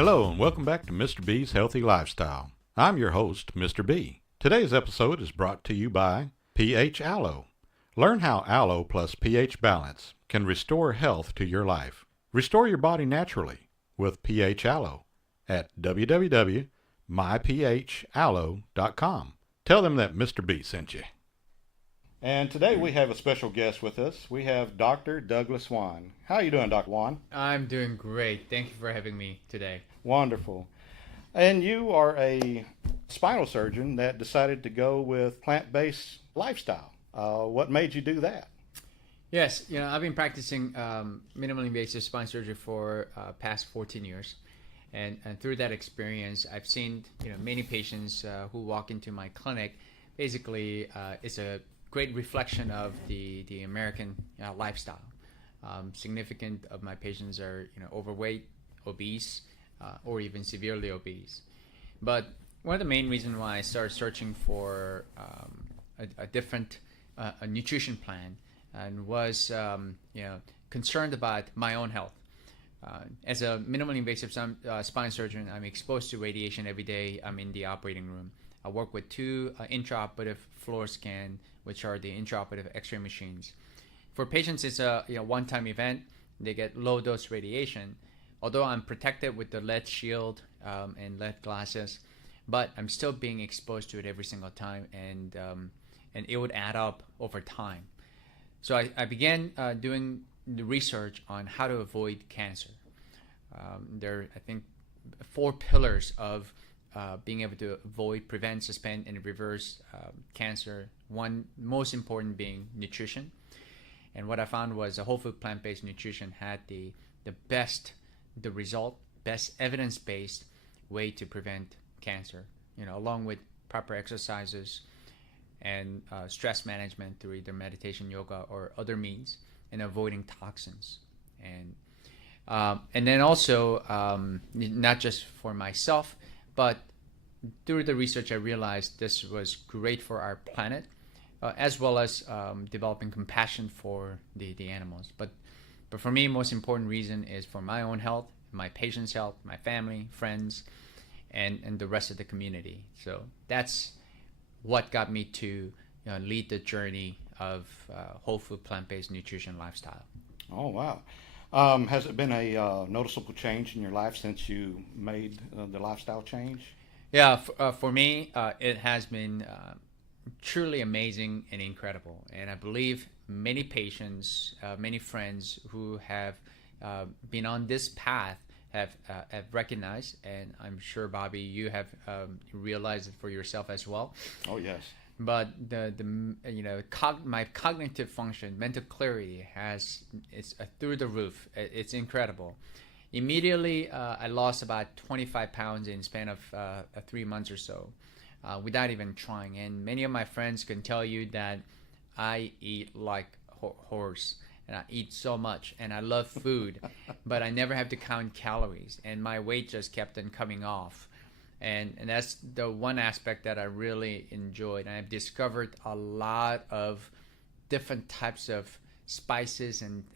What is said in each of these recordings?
Hello and welcome back to Mr. B's Healthy Lifestyle. I'm your host, Mr. B. Today's episode is brought to you by pH Aloe. Learn how aloe plus pH balance can restore health to your life. Restore your body naturally with pH Aloe at www.myphallow.com. Tell them that Mr. B sent you. And today we have a special guest with us. We have Dr. Douglas Wan. How are you doing, Dr. Wan? I'm doing great. Thank you for having me today. Wonderful. And you are a spinal surgeon that decided to go with plant-based lifestyle. What made you do that? Yes, I've been practicing minimally invasive spine surgery for past 14 years. And through that experience, I've seen many patients who walk into my clinic. Basically, it's a great reflection of the American lifestyle. Significant of my patients are overweight, obese, or even severely obese. But one of the main reasons why I started searching for a different nutrition plan and was concerned about my own health. As a minimally invasive spine surgeon, I'm exposed to radiation every day. I'm in the operating room. I work with two intraoperative floor scan, which are the intraoperative X-ray machines. For patients, it's a one-time event. They get low-dose radiation. Although I'm protected with the lead shield and lead glasses, but I'm still being exposed to it every single time, and it would add up over time. So I began doing the research on how to avoid cancer. There are, I think, 4 pillars of being able to avoid, prevent, suspend, and reverse cancer. One most important being nutrition. And what I found was a whole food plant-based nutrition had the best evidence-based way to prevent cancer, along with proper exercises and stress management through either meditation, yoga, or other means, and avoiding toxins. And then also, not just for myself, but through the research, I realized this was great for our planet, as well as developing compassion for the animals. But for me, most important reason is for my own health, my patients' health, my family, friends, and the rest of the community. So that's what got me to lead the journey of whole food plant-based nutrition lifestyle. Oh, wow. Has it been a noticeable change in your life since you made the lifestyle change? Yeah, for me, it has been truly amazing and incredible. And I believe many patients, many friends who have been on this path have recognized, and I'm sure, Bobby, you have realized it for yourself as well. Oh, yes. But my cognitive function, mental clarity it's through the roof. It's incredible. Immediately, I lost about 25 pounds in the span of 3 months or so, without even trying. And many of my friends can tell you that I eat like horse, and I eat so much, and I love food, but I never have to count calories, and my weight just kept on coming off. And that's the one aspect that I really enjoyed. And I've discovered a lot of different types of spices and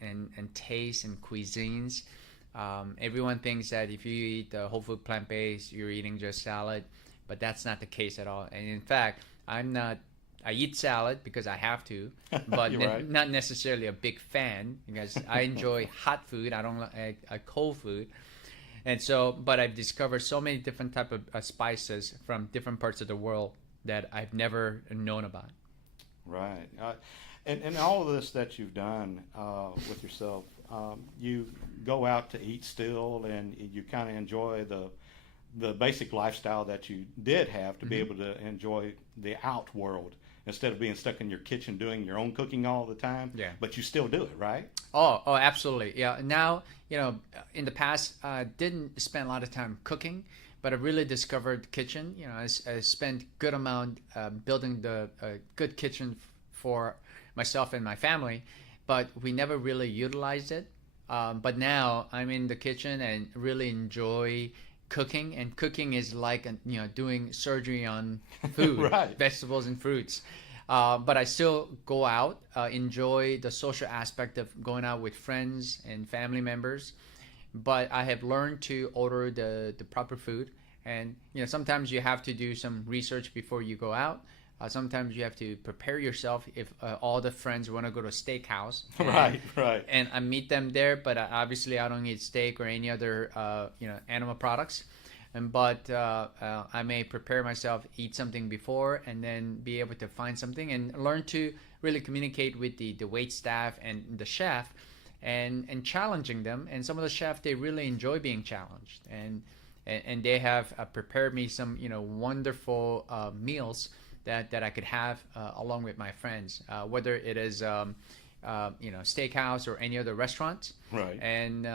tastes and cuisines. Everyone thinks that if you eat the whole food plant-based, you're eating just salad, but that's not the case at all. And in fact, I eat salad because I have to, but right. Not necessarily a big fan, because I enjoy hot food. I don't like cold food. And so, but I've discovered so many different type of spices from different parts of the world that I've never known about. Right. And all of this that you've done with yourself, you go out to eat still, and you kind of enjoy the basic lifestyle that you did have to be able to enjoy the out world instead of being stuck in your kitchen doing your own cooking all the time. Yeah. But you still do it, right? Oh, absolutely. Yeah. Now, in the past, I didn't spend a lot of time cooking, but I really discovered the kitchen. I spent good amount building the good kitchen for myself and my family, but we never really utilized it. But now I'm in the kitchen and really enjoy cooking, and cooking is like doing surgery on food, right. Vegetables and fruits. But I still go out, enjoy the social aspect of going out with friends and family members. but I have learned to order the proper food. And sometimes you have to do some research before you go out. Sometimes you have to prepare yourself if all the friends want to go to a steakhouse. Right. And I meet them there, but obviously I don't eat steak or any other animal products. But I may prepare myself, eat something before, and then be able to find something and learn to really communicate with the wait staff and the chef, and challenging them. And some of the chefs, they really enjoy being challenged, and they have prepared me some wonderful meals that I could have along with my friends, whether it is steakhouse or any other restaurant. Right. And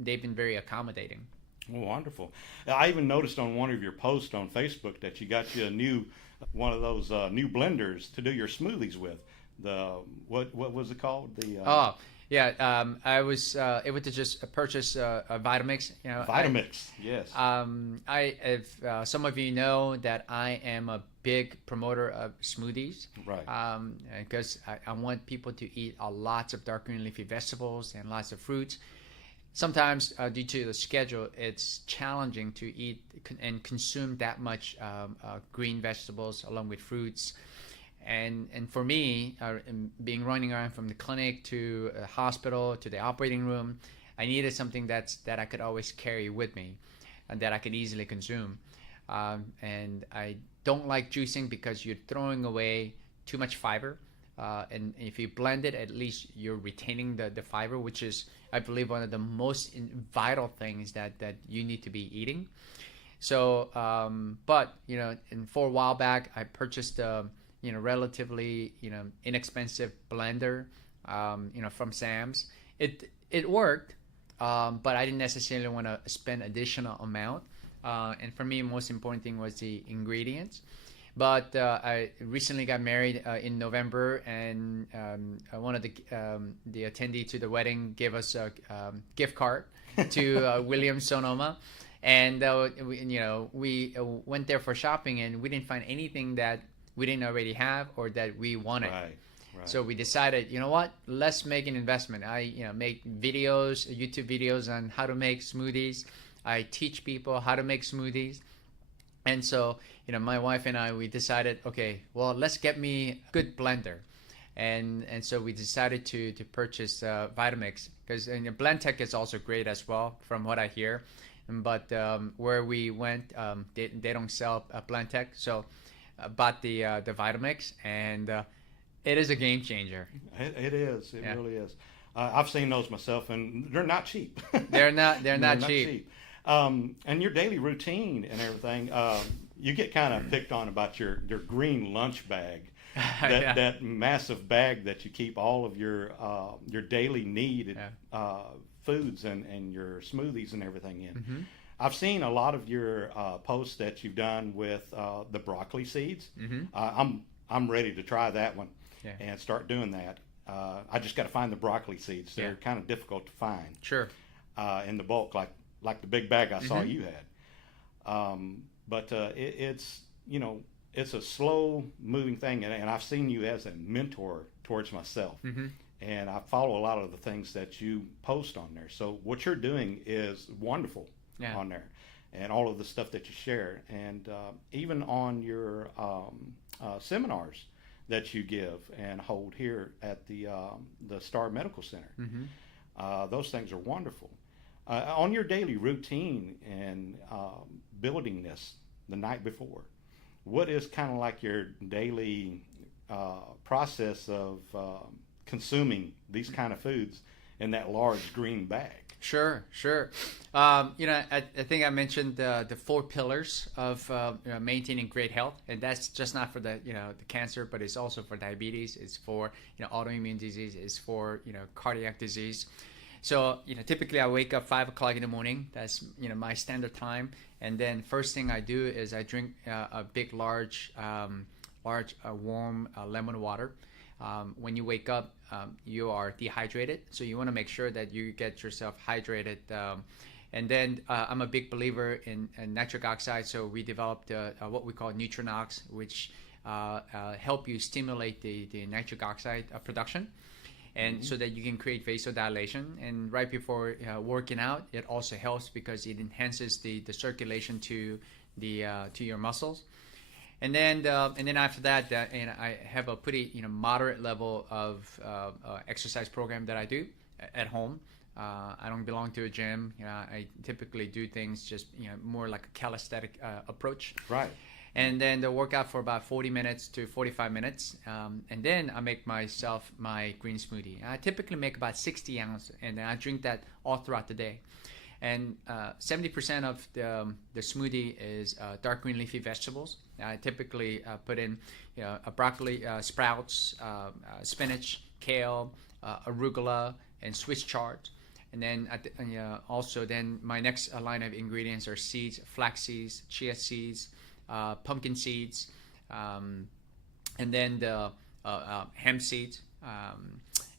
they've been very accommodating. Well, wonderful. I even noticed on one of your posts on Facebook that you got you one of those new blenders to do your smoothies with. The what was it called? Yeah, I was able to just purchase a Vitamix. Vitamix, yes. If some of you know that I am a big promoter of smoothies, right? Because I want people to eat lots of dark green leafy vegetables and lots of fruits. Sometimes, due to the schedule, it's challenging to eat and consume that much green vegetables along with fruits. And for me, being running around from the clinic to the hospital to the operating room, I needed something that I could always carry with me and that I could easily consume. And I don't like juicing because you're throwing away too much fiber. And if you blend it, at least you're retaining the fiber, which is, I believe, one of the most vital things that you need to be eating. So, but for a while back, I purchased a relatively inexpensive blender, from Sam's. It worked, but I didn't necessarily want to spend additional amount. And for me, the most important thing was the ingredients. But I recently got married in November, and one of the attendee to the wedding gave us a gift card to Williams Sonoma, and we went there for shopping, and we didn't find anything that we didn't already have or that we wanted. Right. So we decided, what? Let's make an investment. I make videos, YouTube videos on how to make smoothies. I teach people how to make smoothies. And so, my wife and I, we decided, okay, well, let's get me a good blender. And so we decided to purchase Vitamix, because Blendtec is also great as well, from what I hear. But where we went, they don't sell Blendtec. So I bought the Vitamix, and it is a game changer. It is. It really is. I've seen those myself, and they're not cheap. They're not cheap. And your daily routine and everything, you get kind of picked on about your green lunch bag, that massive bag that you keep all of your daily needed foods and your smoothies and everything in. Mm-hmm. I've seen a lot of your posts that you've done with the broccoli seeds. Mm-hmm. I'm ready to try that one and start doing that. I just got to find the broccoli seeds. They're kind of difficult to find. Sure. In the bulk, like the big bag I saw Mm-hmm. you had. But it's a slow moving thing, and I've seen you as a mentor towards myself. Mm-hmm. And I follow a lot of the things that you post on there. So what you're doing is wonderful on there, and all of the stuff that you share, and even on your seminars that you give and hold here at the Star Medical Center. Mm-hmm. Those things are wonderful. On your daily routine and building this the night before, what is kind of like your daily process of consuming these kind of foods in that large green bag? Sure. I think I mentioned the 4 pillars of maintaining great health, and that's just not for the cancer, but it's also for diabetes. It's for autoimmune disease. It's for cardiac disease. So typically I wake up 5 o'clock in the morning. That's my standard time, and then first thing I do is I drink a big large warm lemon water. When you wake up, you are dehydrated, so you want to make sure that you get yourself hydrated. And then I'm a big believer in nitric oxide, so we developed what we call Nutrinox, which help you stimulate the nitric oxide production. and so that you can create vasodilation. And right before working out, it also helps because it enhances the circulation to to your muscles. And then after that, and I have a pretty moderate level of exercise program that I do at home. I don't belong to a gym. I typically do things just more like a calisthenic approach. Right. And then the workout for about 40 minutes to 45 minutes. And then I make myself my green smoothie. I typically make about 60 ounces, and then I drink that all throughout the day. And 70% of the smoothie is dark green leafy vegetables. I typically put in a broccoli, sprouts, spinach, kale, arugula, and Swiss chard. And then also then my next line of ingredients are seeds, flax seeds, chia seeds, pumpkin seeds, and then the hemp seeds.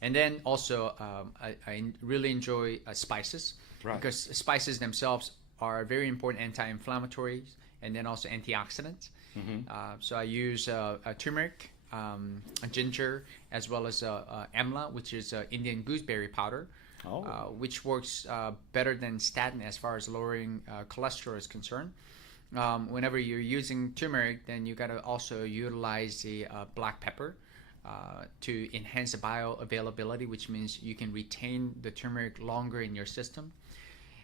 And then also I really enjoy spices. Right. Because spices themselves are very important anti-inflammatories and then also antioxidants. So I use turmeric, ginger, as well as amla, which is Indian gooseberry powder, which works better than statin as far as lowering cholesterol is concerned. Whenever you're using turmeric, then you got to also utilize the black pepper to enhance the bioavailability, which means you can retain the turmeric longer in your system.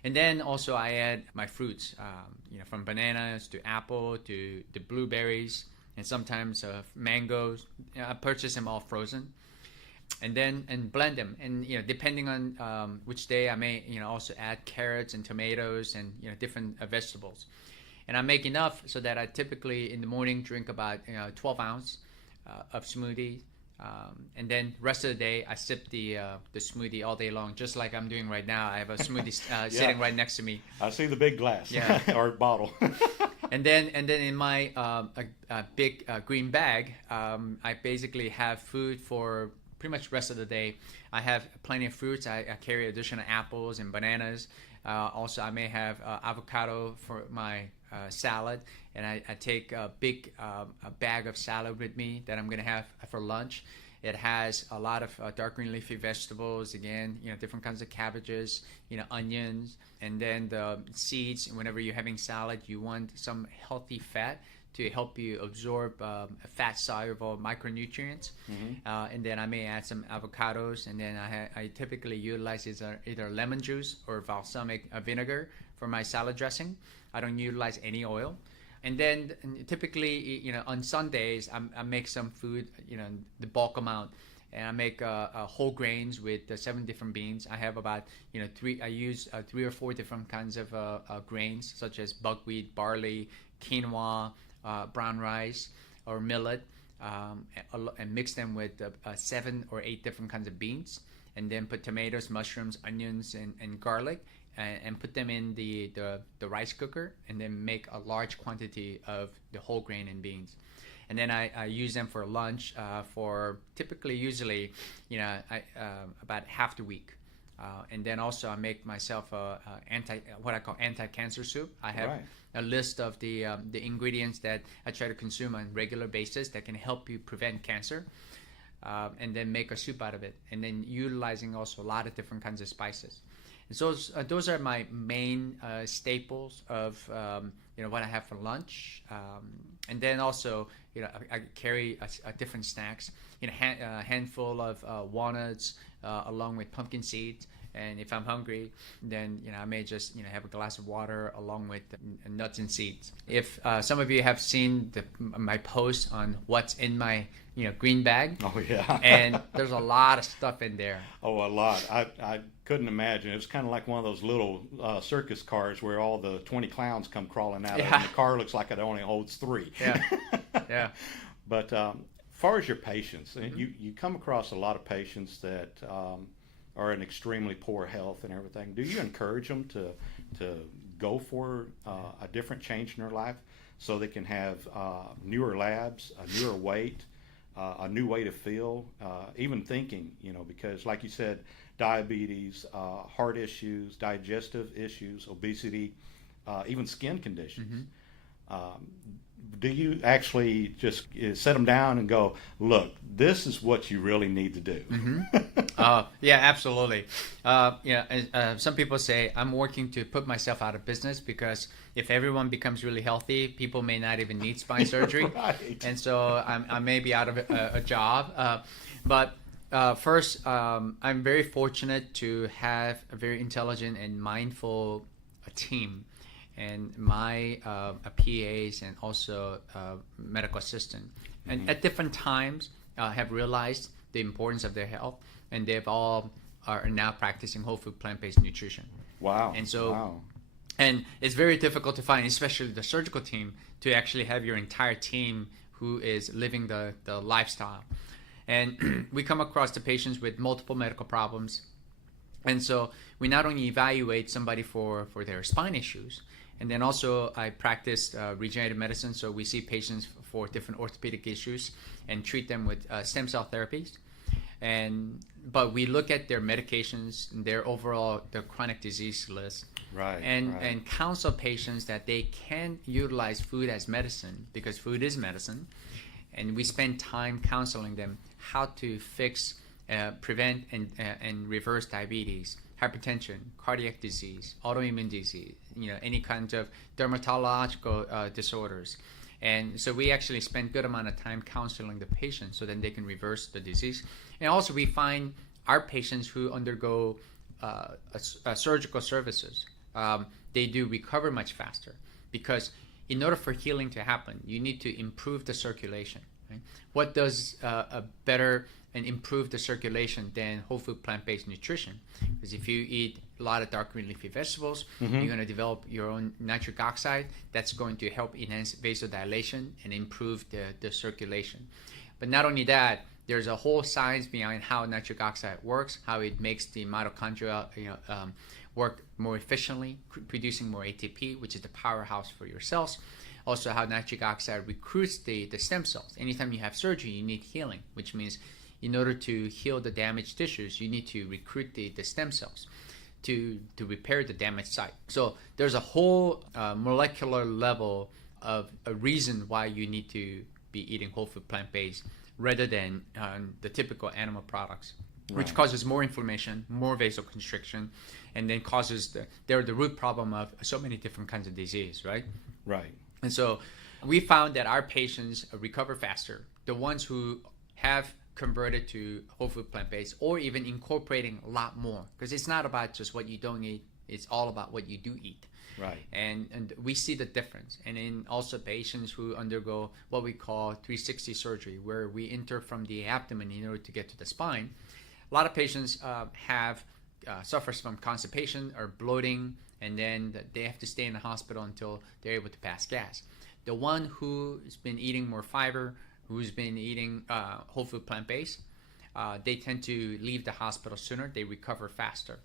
And then also I add my fruits, from bananas to apple to the blueberries, and sometimes mangoes. I purchase them all frozen, and blend them. And depending on which day, I may also add carrots and tomatoes and different vegetables. And I make enough so that I typically in the morning drink about 12 ounces of smoothie. And then rest of the day I sip the smoothie all day long, just like I'm doing right now. I have a smoothie sitting right next to me. I see the big glass or bottle. and then in my big green bag, I basically have food for pretty much the rest of the day. I have plenty of fruits. I carry additional apples and bananas. Also, I may have avocado for my salad, and I take a big bag of salad with me that I'm going to have for lunch. It has a lot of dark green leafy vegetables, again, different kinds of cabbages, onions, and then the seeds. Whenever you're having salad, you want some healthy fat to help you absorb fat-soluble micronutrients. And then I may add some avocados, and then I typically utilize either lemon juice or balsamic vinegar for my salad dressing. I don't utilize any oil. And then typically, on Sundays, I make some food, the bulk amount. And I make whole grains with 7 different beans. I have about, I use 3 or 4 different kinds of grains, such as buckwheat, barley, quinoa, brown rice, or millet, and mix them with 7 or 8 different kinds of beans. And then put tomatoes, mushrooms, onions, and garlic. And put them in the rice cooker, and then make a large quantity of the whole grain and beans. And then I use them for lunch for usually about half the week. And then also I make myself what I call anti-cancer soup. I have a list of the ingredients that I try to consume on a regular basis that can help you prevent cancer. And then make a soup out of it. And then utilizing also a lot of different kinds of spices. And so those are my main staples of what I have for lunch. And then also I carry different snacks. A handful of walnuts along with pumpkin seeds. And if I'm hungry, then I may just have a glass of water along with nuts and seeds. If some of you have seen my post on what's in my green bag, oh yeah, and there's a lot of stuff in there. Oh, a lot. I couldn't imagine. It's kind of like one of those little circus cars where all the 20 clowns come crawling out of it, and the car looks like it only holds 3. Yeah. But as far as your patients, you come across a lot of patients that are in extremely poor health and everything. Do you encourage them to go for a different change in their life so they can have newer labs, a newer weight, a new way to feel, even thinking, because like you said, diabetes, heart issues, digestive issues, obesity, even skin conditions. Do you actually just set them down and go, look, this is what you really need to do? Yeah, absolutely. Some people say I'm working to put myself out of business because if everyone becomes really healthy, people may not even need spine surgery. Right. And so I may be out of a job. First, I'm very fortunate to have a very intelligent and mindful team, and my PAs and also medical assistant. And at different times have realized the importance of their health, and they've all are now practicing whole food plant-based nutrition. Wow. And so, wow. and it's very difficult to find, especially the surgical team, to actually have your entire team who is living the lifestyle. And we come across the patients with multiple medical problems. And so we not only evaluate somebody for their spine issues, and then also I practice regenerative medicine. So we see patients for different orthopedic issues and treat them with stem cell therapies. But we look at their medications, their chronic disease list, Right. and counsel patients that they can utilize food as medicine, because food is medicine. And we spend time counseling them how to fix, prevent, and reverse diabetes, hypertension, cardiac disease, autoimmune disease, any kinds of dermatological disorders. And so we actually spend good amount of time counseling the patient so then they can reverse the disease. And also we find our patients who undergo surgical services, they do recover much faster, because in order for healing to happen, you need to improve the circulation. Right? What does a better and improve the circulation than whole food plant-based nutrition? Because if you eat a lot of dark green leafy vegetables, you're going to develop your own nitric oxide that's going to help enhance vasodilation and improve the circulation. But not only that, there's a whole science behind how nitric oxide works, how it makes the mitochondria work more efficiently, producing more ATP, which is the powerhouse for your cells. Also, how nitric oxide recruits the stem cells. Anytime you have surgery, you need healing, which means in order to heal the damaged tissues, you need to recruit the stem cells to repair the damaged site. So there's a whole molecular level of a reason why you need to be eating whole food plant-based rather than the typical animal products, which causes more inflammation, more vasoconstriction, and then causes they're the root problem of so many different kinds of disease, right? Right. And so we found that our patients recover faster. The ones who have converted to whole food plant-based, or even incorporating a lot more, because it's not about just what you don't eat, it's all about what you do eat. Right. And we see the difference. And in also patients who undergo what we call 360 surgery, where we enter from the abdomen in order to get to the spine. A lot of patients suffers from constipation or bloating, and then they have to stay in the hospital until they're able to pass gas. The one who's been eating more fiber, who's been eating whole food plant-based, they tend to leave the hospital sooner. They recover faster.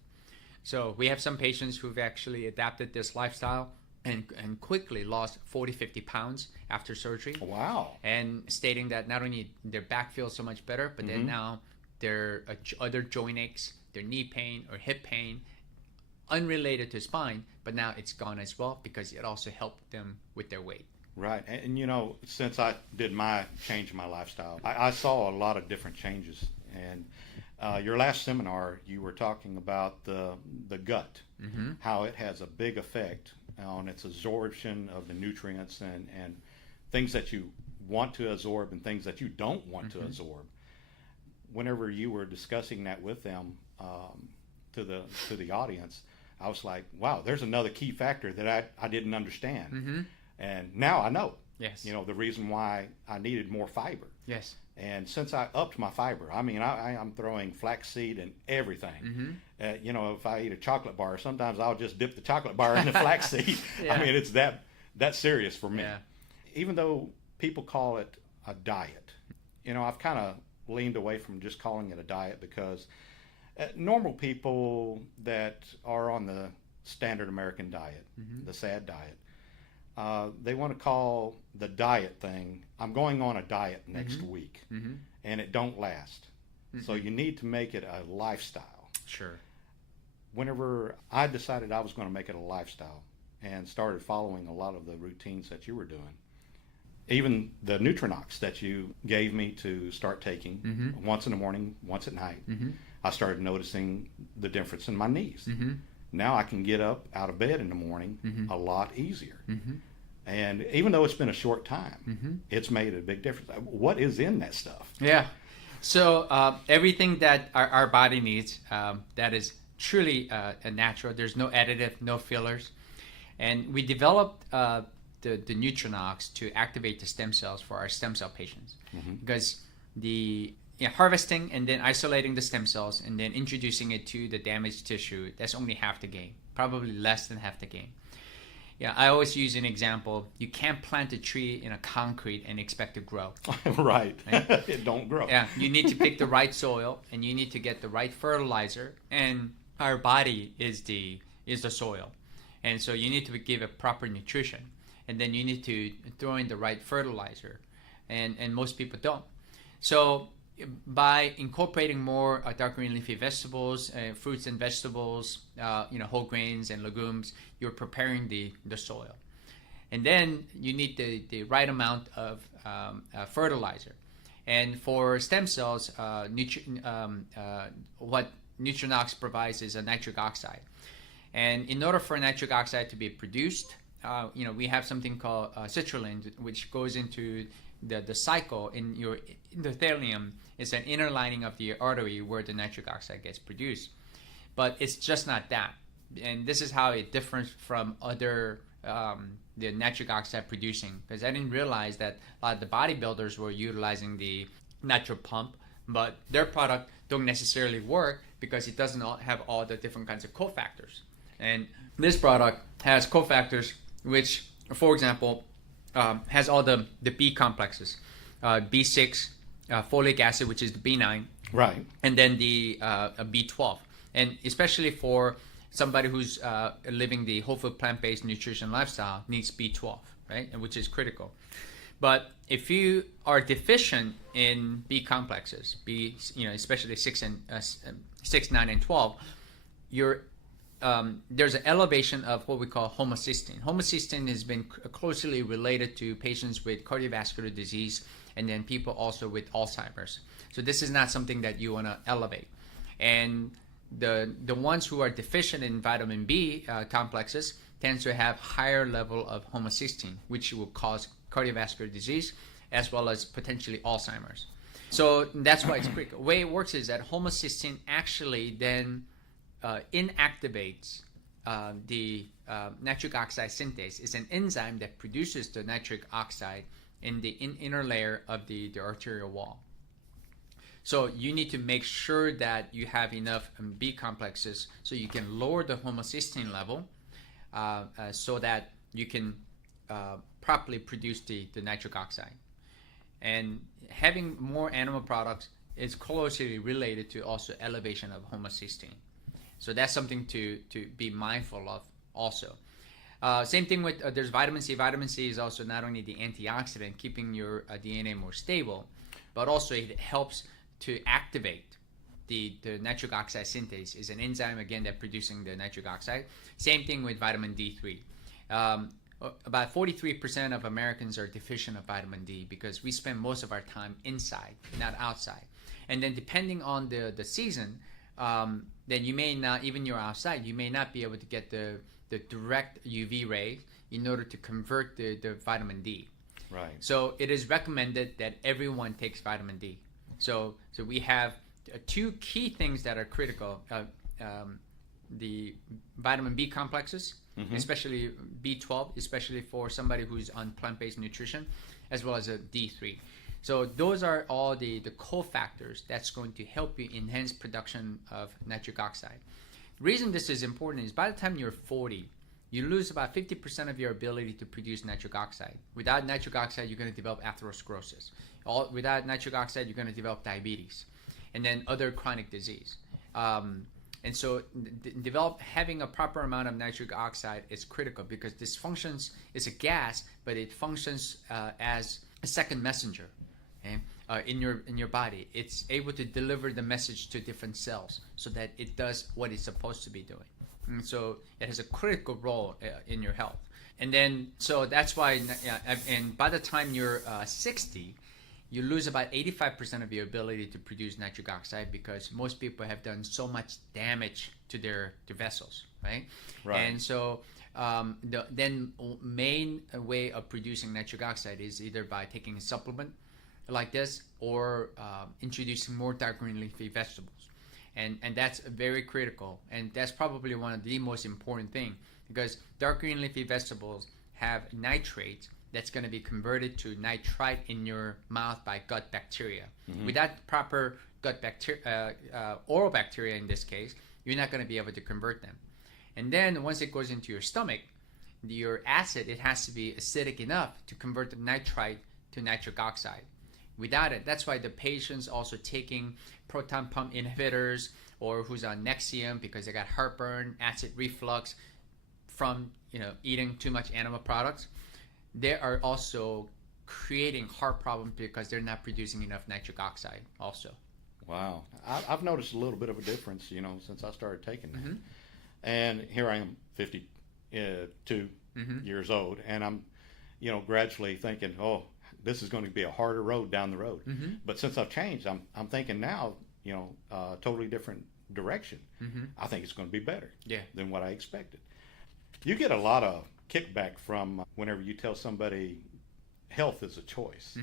So we have some patients who've actually adapted this lifestyle and quickly lost 40, 50 pounds after surgery. Wow. And stating that not only their back feels so much better, but then now their other joint aches, their knee pain or hip pain, unrelated to spine, but now it's gone as well because it also helped them with their weight. Right. And since I did my change in my lifestyle, I saw a lot of different changes. And your last seminar, you were talking about the gut, how it has a big effect on its absorption of the nutrients and things that you want to absorb and things that you don't want to absorb. Whenever you were discussing that with them, to the audience, I was like, wow, there's another key factor that I didn't understand. And now I know. Yes. The reason why I needed more fiber. Yes. And since I upped my fiber, I mean, I'm throwing flaxseed in everything. If I eat a chocolate bar, sometimes I'll just dip the chocolate bar in the flaxseed. Yeah. I mean, it's that serious for me. Yeah. Even though people call it a diet, I've kind of leaned away from just calling it a diet because normal people that are on the standard American diet, the SAD diet, they want to call the diet thing, I'm going on a diet next week, and it don't last. So you need to make it a lifestyle. Sure. Whenever I decided I was going to make it a lifestyle, and started following a lot of the routines that you were doing. Even the Nutrinox that you gave me to start taking once in the morning, once at night, I started noticing the difference in my knees. Now I can get up out of bed in the morning a lot easier. And even though it's been a short time, it's made a big difference. What is in that stuff? Yeah. So everything that our body needs, that is truly natural. There's no additive, no fillers. And we developed the Nutrinox to activate the stem cells for our stem cell patients. Because the harvesting and then isolating the stem cells and then introducing it to the damaged tissue, that's only half the game, probably less than half the game. Yeah, I always use an example. You can't plant a tree in a concrete and expect to grow. Right. It don't grow. Yeah, you need to pick the right soil and you need to get the right fertilizer. And our body is the soil. And so you need to give it proper nutrition. And then you need to throw in the right fertilizer. And most people don't. So by incorporating more dark green leafy vegetables, fruits and vegetables, whole grains and legumes, you're preparing the soil. And then you need the right amount of fertilizer. And for stem cells, what Nutrinox provides is a nitric oxide. And in order for nitric oxide to be produced, we have something called citrulline, which goes into the cycle in your endothelium. Is an inner lining of the artery where the nitric oxide gets produced. But it's just not that. And this is how it differs from other the nitric oxide producing. Because I didn't realize that a lot of the bodybuilders were utilizing the nitro pump, but their product don't necessarily work because it doesn't have all the different kinds of cofactors. And this product has cofactors which, for example, has all the B complexes, B6, folic acid, which is the B9, right, and then the B12. And especially for somebody who's living the whole food plant-based nutrition lifestyle, needs B12, right, and which is critical. But if you are deficient in B complexes, especially 6, 9, and 12, there's an elevation of what we call homocysteine. Homocysteine has been closely related to patients with cardiovascular disease and then people also with Alzheimer's. So this is not something that you want to elevate. And the ones who are deficient in vitamin B complexes tends to have higher level of homocysteine, which will cause cardiovascular disease as well as potentially Alzheimer's. So that's why it's critical. The way it works is that homocysteine actually then inactivates the nitric oxide synthase. It's an enzyme that produces the nitric oxide in the inner layer of the arterial wall. So you need to make sure that you have enough B complexes so you can lower the homocysteine level so that you can properly produce the nitric oxide. And having more animal products is closely related to also elevation of homocysteine. So that's something to be mindful of also. Same thing with, there's vitamin C. Vitamin C is also not only the antioxidant, keeping your DNA more stable, but also it helps to activate the nitric oxide synthase. Is an enzyme, again, that producing the nitric oxide. Same thing with vitamin D3. About 43% of Americans are deficient of vitamin D because we spend most of our time inside, not outside. And then depending on the season, then you may not, even you're outside, you may not be able to get the direct UV rays in order to convert the vitamin D. Right. So it is recommended that everyone takes vitamin D. So we have two key things that are critical. The vitamin B complexes, especially B12, especially for somebody who's on plant-based nutrition, as well as a D3. So those are all the cofactors that's going to help you enhance production of nitric oxide. The reason this is important is by the time you're 40, you lose about 50% of your ability to produce nitric oxide. Without nitric oxide, you're going to develop atherosclerosis. Without nitric oxide, you're going to develop diabetes and then other chronic disease. And so having a proper amount of nitric oxide is critical because this functions, it's a gas, but it functions as a second messenger. Okay? In your body, it's able to deliver the message to different cells so that it does what it's supposed to be doing. And so it has a critical role in your health. And then, so that's why, and by the time you're 60, you lose about 85% of your ability to produce nitric oxide because most people have done so much damage to their vessels, right? Right. And so the then main way of producing nitric oxide is either by taking a supplement like this or introducing more dark green leafy vegetables. And that's very critical, and that's probably one of the most important thing because dark green leafy vegetables have nitrates that's going to be converted to nitrite in your mouth by gut bacteria. Without proper gut bacteria, oral bacteria in this case, you're not going to be able to convert them. And then once it goes into your stomach, your acid, it has to be acidic enough to convert the nitrite to nitric oxide. Without it, that's why the patients also taking proton pump inhibitors or who's on Nexium because they got heartburn, acid reflux from eating too much animal products. They are also creating heart problems because they're not producing enough nitric oxide also. Wow. I've noticed a little bit of a difference, since I started taking that. And here I am, 52 years old, and I'm, gradually thinking, oh, this is going to be a harder road down the road. But since I've changed, I'm thinking now, totally different direction. I think it's going to be better than what I expected. You get a lot of kickback from whenever you tell somebody health is a choice.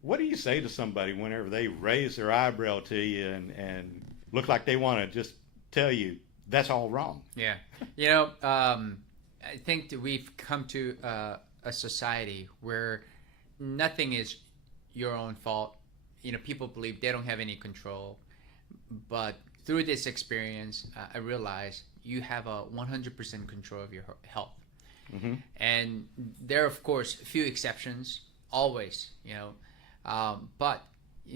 What do you say to somebody whenever they raise their eyebrow to you and look like they want to just tell you that's all wrong? Yeah. I think that we've come to a society where nothing is your own fault. People believe they don't have any control. But through this experience, I realized you have a 100% control of your health. And there are, of course, a few exceptions, always, but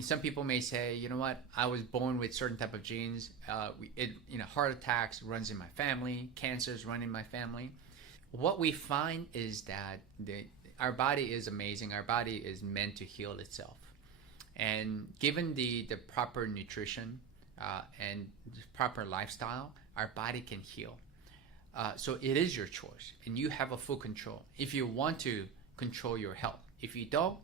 some people may say, you know what, I was born with certain type of genes. Heart attacks runs in my family, cancers run in my family. What we find is that our body is amazing. Our body is meant to heal itself. And given the proper nutrition and proper lifestyle, our body can heal. So it is your choice, and you have a full control if you want to control your health. If you don't,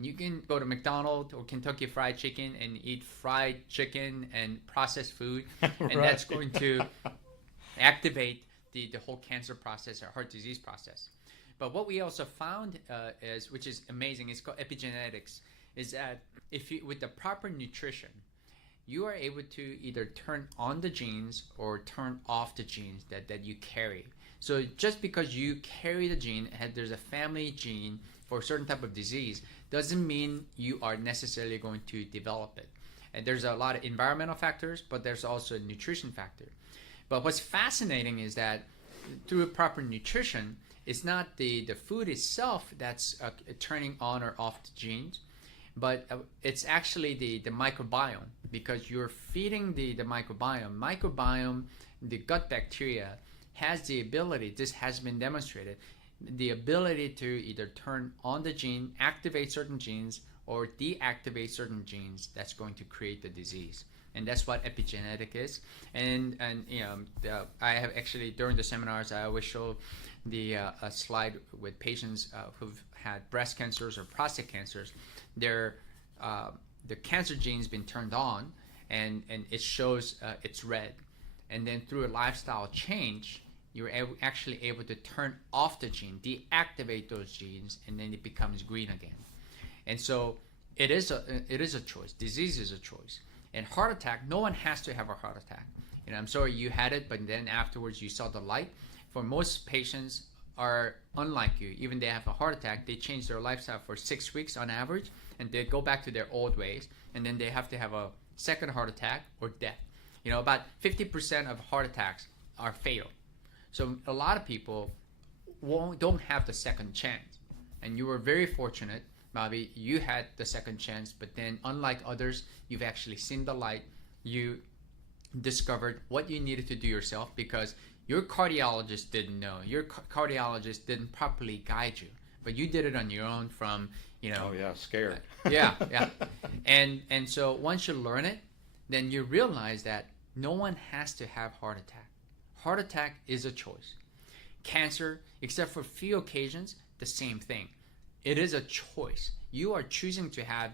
you can go to McDonald's or Kentucky Fried Chicken and eat fried chicken and processed food, and that's going to activate the whole cancer process or heart disease process. But what we also found is, which is amazing, it's called epigenetics, is that with the proper nutrition, you are able to either turn on the genes or turn off the genes that you carry. So just because you carry the gene, there's a family gene for a certain type of disease, doesn't mean you are necessarily going to develop it. And there's a lot of environmental factors, but there's also a nutrition factor. But what's fascinating is that through proper nutrition, it's not the food itself that's turning on or off the genes, but it's actually the microbiome, because you're feeding the microbiome, the gut bacteria has the ability, this has been demonstrated, the ability to either turn on the gene, activate certain genes, or deactivate certain genes that's going to create the disease. And that's what epigenetic is. And I have actually, during the seminars, I always show a slide with patients who've had breast cancers or prostate cancers. The cancer gene's been turned on, and it shows it's red. And then through a lifestyle change, you're actually able to turn off the gene, deactivate those genes, and then it becomes green again. And so it is a choice. Disease is a choice. And heart attack, no one has to have a heart attack. I'm sorry you had it, but then afterwards you saw the light. For most patients are unlike you. Even they have a heart attack, they change their lifestyle for 6 weeks on average, and they go back to their old ways, and then they have to have a second heart attack or death. About 50% of heart attacks are fatal. So a lot of people don't have the second chance. And you were very fortunate, Bobby, you had the second chance, but then unlike others, you've actually seen the light. You discovered what you needed to do yourself because your cardiologist didn't know. Your cardiologist didn't properly guide you, but you did it on your own from, Oh yeah, scared. Yeah. And so once you learn it, then you realize that no one has to have heart attack. Heart attack is a choice. Cancer, except for few occasions, the same thing. It is a choice. You are choosing to have,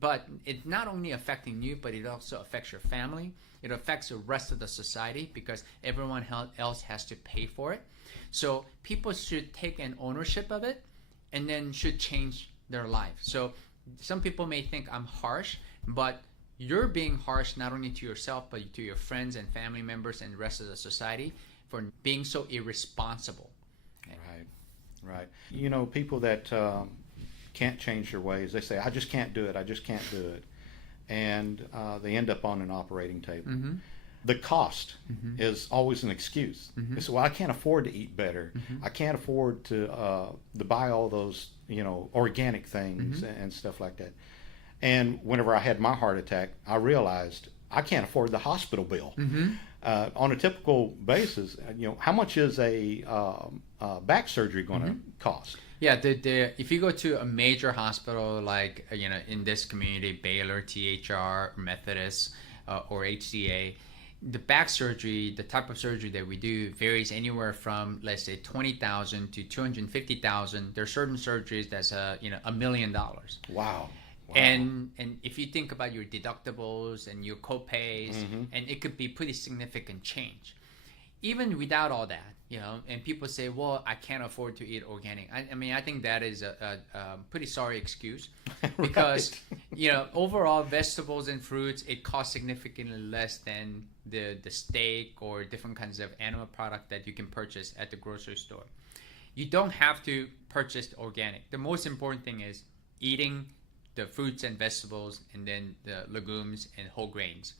but it's not only affecting you, but it also affects your family. It affects the rest of the society because everyone else has to pay for it. So people should take an ownership of it and then should change their life. So some people may think I'm harsh, but you're being harsh not only to yourself, but to your friends and family members and the rest of the society for being so irresponsible. Right. You know, people that can't change their ways, they say, I just can't do it. I just can't do it. And they end up on an operating table. Mm-hmm. The cost is always an excuse. They say, well, I can't afford to eat better. I can't afford to buy all those, you know, organic things and stuff like that. And whenever I had my heart attack, I realized I can't afford the hospital bill. On a typical basis, you know, how much is a back surgery going to cost? Yeah, if you go to a major hospital like, you know, in this community, Baylor, THR, Methodist, or HCA, the back surgery, the type of surgery that we do varies anywhere from, let's say, $20,000 to $250,000. There are certain surgeries that's $1 million. Wow. And if you think about your deductibles and your co-pays, and it could be pretty significant change. Even without all that, you know, and people say, well, I can't afford to eat organic. I mean, I think that is a pretty sorry excuse because, you know, overall vegetables and fruits, it costs significantly less than the steak or different kinds of animal product that you can purchase at the grocery store. You don't have to purchase organic. The most important thing is eating the fruits and vegetables and then the legumes and whole grains.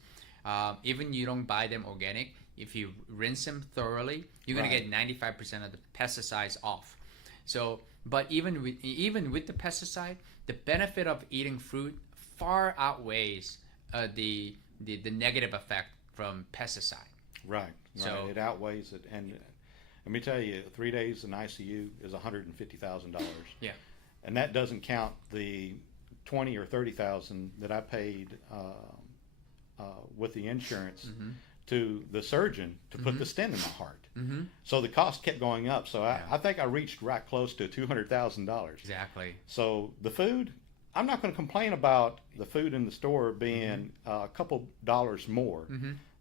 Even you don't buy them organic, if you rinse them thoroughly, you're going to get 95% of the pesticides off. So, but even with the pesticide, the benefit of eating fruit far outweighs the negative effect from pesticide. Right. So it outweighs it. And let me tell you, 3 days in ICU is $150,000. Yeah. And that doesn't count the $20,000 or $30,000 that I paid with the insurance to the surgeon to put the stent in my heart. So the cost kept going up. So I think I reached right close to $200,000. Exactly. So the food, I'm not going to complain about the food in the store being a couple dollars more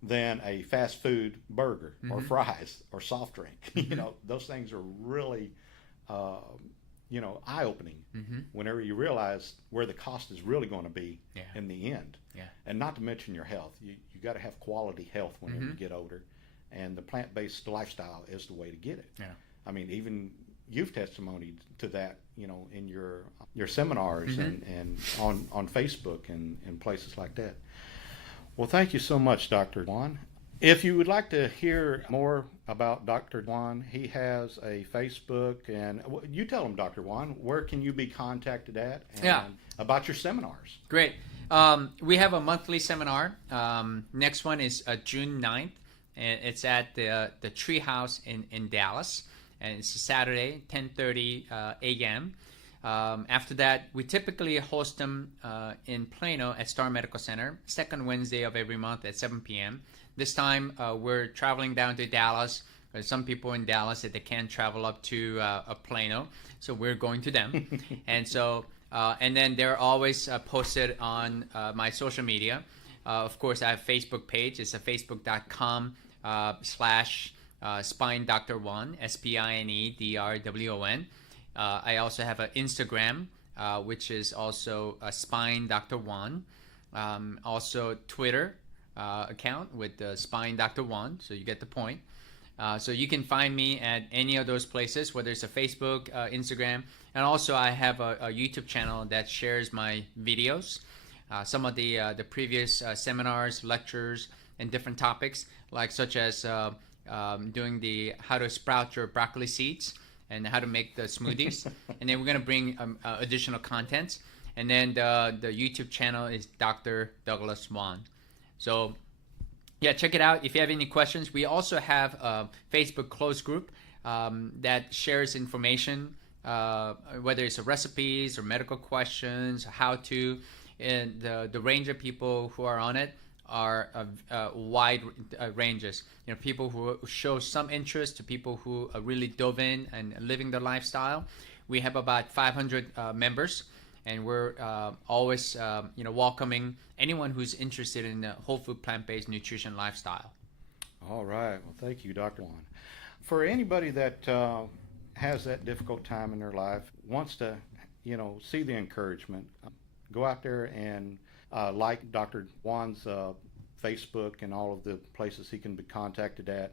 than a fast food burger or fries or soft drink. You know, those things are really eye-opening whenever you realize where the cost is really going to be in the end. And not to mention your health. You got to have quality health whenever you get older, and the plant-based lifestyle is the way to get it. I mean, even you've testimonied to that, you know, in your seminars and on Facebook and places like that. Well, thank you so much, Dr. Juan. If you would like to hear more about Dr. Juan, he has a Facebook, and you tell him, Dr. Juan, where can you be contacted at and about your seminars? Great. We have a monthly seminar. Next one is June 9th, and it's at the Tree House in Dallas, and it's a Saturday, 10:30 a.m. After that, we typically host them in Plano at Star Medical Center, second Wednesday of every month at 7 p.m. This time, we're traveling down to Dallas. There's some people in Dallas that they can't travel up to Plano, so we're going to them. And so, and then they're always posted on my social media. Of course, I have a Facebook page. It's a facebook.com/Spine Dr. Juan, SPINEDRWON. I also have an Instagram, which is also Spine Dr. Juan. Also Twitter account with Spine Dr. Juan, so you get the point. So you can find me at any of those places, whether it's a Facebook, Instagram, and also I have a YouTube channel that shares my videos, some of the previous seminars, lectures, and different topics, like such as doing the how to sprout your broccoli seeds and how to make the smoothies. And then we're going to bring additional contents. And then the YouTube channel is Dr. Douglas Juan. So yeah, check it out. If you have any questions, we also have a Facebook closed group that shares information, whether it's recipes or medical questions, how to, and the range of people who are on it are wide ranges. You know, people who show some interest to people who really dove in and living the lifestyle. We have about 500 members, and we're always welcoming anyone who's interested in the whole food plant-based nutrition lifestyle. All right. Well, thank you, Dr. Juan. For anybody that has that difficult time in their life, wants to, see the encouragement, go out there and like Dr. Juan's Facebook and all of the places he can be contacted at.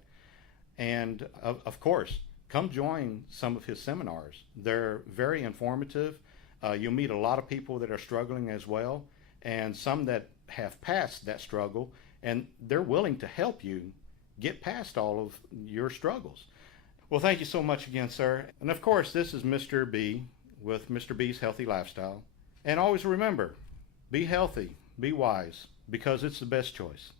And of course, come join some of his seminars. They're very informative. You'll meet a lot of people that are struggling as well, and some that have passed that struggle, and they're willing to help you get past all of your struggles. Well, thank you so much again, sir. And of course, this is Mr. B with Mr. B's Healthy Lifestyle. And always remember, be healthy, be wise, because it's the best choice.